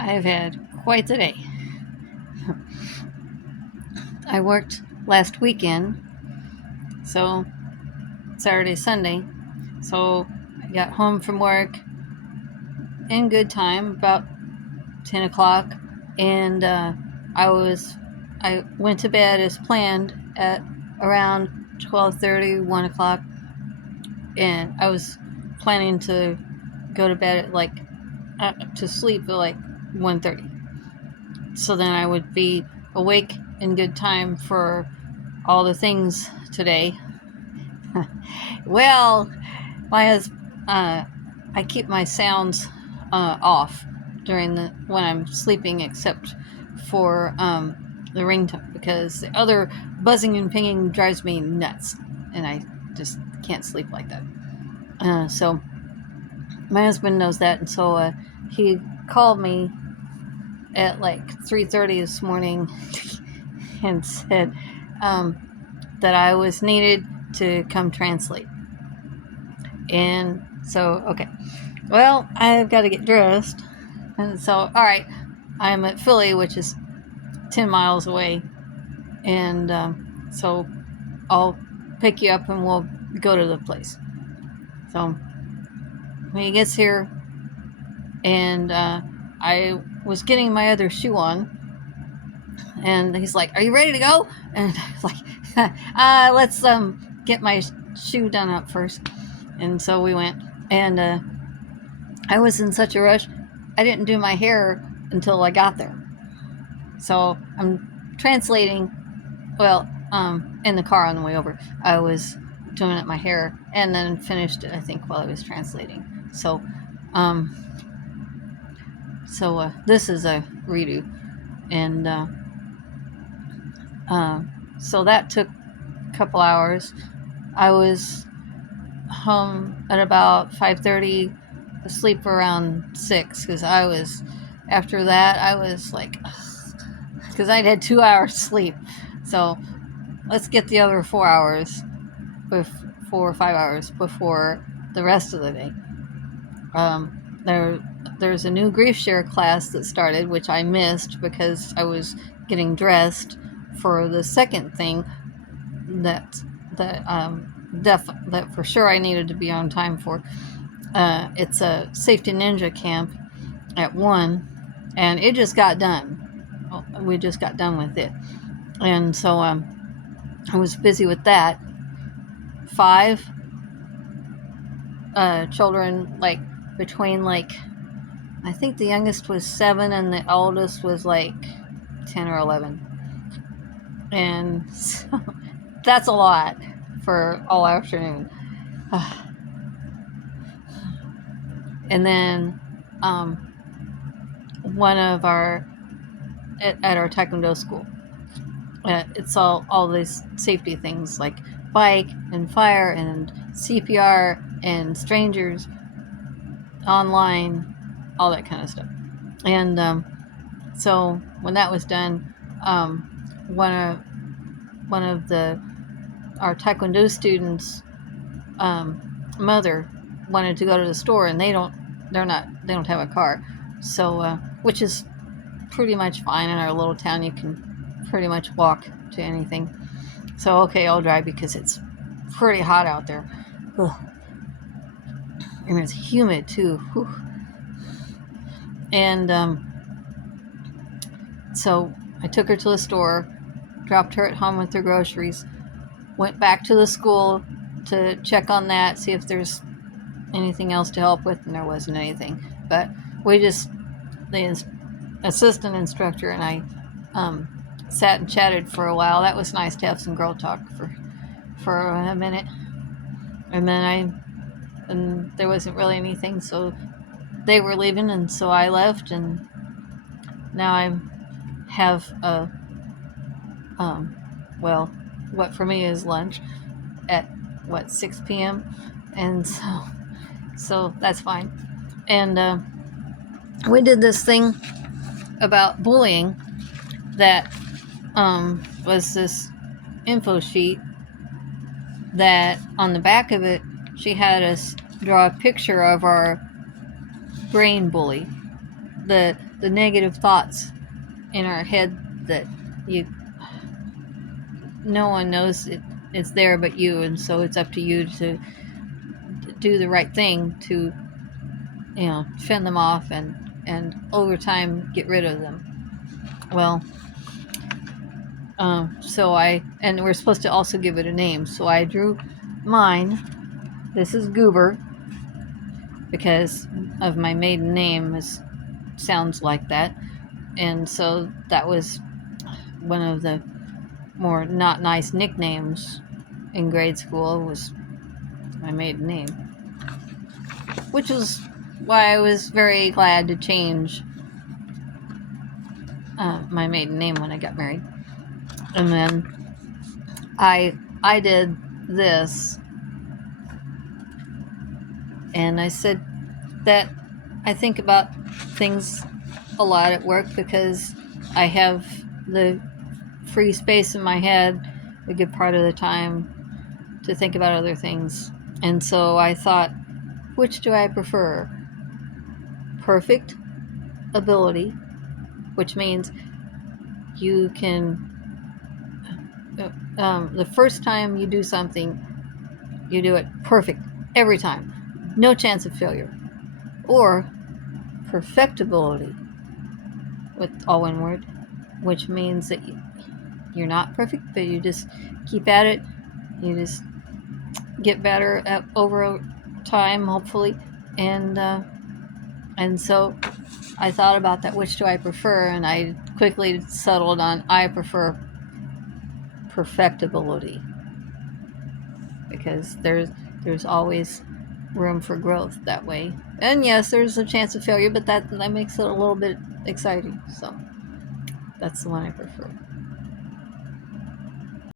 I have had quite the day. I worked last weekend, so Saturday, Sunday. So I got home from work in good time, about 10 o'clock, and I went to bed as planned at around 12:30, 1 o'clock, and I was planning to go to bed at to sleep at like 1:30. So then I would be awake in good time for all the things today. Well, my I keep my sounds off during when I'm sleeping, except for the ringtone, because the other buzzing and pinging drives me nuts, and I just can't sleep like that. So my husband knows that, and so he called me at like 3:30 this morning and said that I was needed to come translate. And so, okay, well, I've got to get dressed. And so, all right, I'm at Philly, which is 10 miles away. And so I'll pick you up and we'll go to the place. So when he gets here, and I was getting my other shoe on, and he's like, "Are you ready to go?" And I was like, let's get my shoe done up first. And so we went, and I was in such a rush, I didn't do my hair until I got there. So I'm translating, well, in the car on the way over. I was doing up my hair and then finished it, I think, while I was translating. So this is a redo. And so that took a couple hours. I was home at about 5:30, asleep around 6, because after that I was like, because I'd had 2 hours sleep. So let's get the other 4 hours, 4 or 5 hours before the rest of the day. There's a new grief share class that started, which I missed because I was getting dressed for the second thing that for sure I needed to be on time for. It's a Safety Ninja camp at 1, and it just got done. We just got done with it, and so I was busy with that. 5 children, like between I think the youngest was 7 and the oldest was 10 or 11, and so that's a lot for all afternoon. And then one of our at our Taekwondo school, it's all these safety things like bike and fire and CPR and strangers online, all that kind of stuff. And so when that was done, one of our Taekwondo students' mother wanted to go to the store, and they don't have a car, so which is pretty much fine in our little town. You can pretty much walk to anything. So okay, I'll drive because it's pretty hot out there. Ugh. And it's humid too. Whew. And so I took her to the store, dropped her at home with her groceries, went back to the school to check on that, see if there's anything else to help with, and there wasn't anything. But the assistant instructor and I sat and chatted for a while. That was nice to have some girl talk for a minute. And then there wasn't really anything, so they were leaving, and so I left, and now I have what for me is lunch at 6 p.m. and so that's fine. And we did this thing about bullying that was this info sheet that on the back of it she had us draw a picture of our brain bully the negative thoughts in our head that you no one knows it's there but you, and so it's up to you to do the right thing to fend them off and over time get rid of them. Well, and we're supposed to also give it a name, so I drew mine. This is Goober because of my maiden name sounds like that, and so that was one of the more not nice nicknames in grade school, was my maiden name, which was why I was very glad to change my maiden name when I got married. And then I did this, and I said that I think about things a lot at work because I have the free space in my head a good part of the time to think about other things. And so I thought, which do I prefer? Perfect ability, which means you can the first time you do something, you do it perfect every time, no chance of failure. Or perfectibility, with all one word, which means that you're not perfect, but you just keep at it. You just get better over time, hopefully. And so I thought about that. Which do I prefer? And I quickly settled on I prefer perfectibility, because there's always room for growth that way. And yes, there's a chance of failure, but that makes it a little bit exciting. So that's the one I prefer.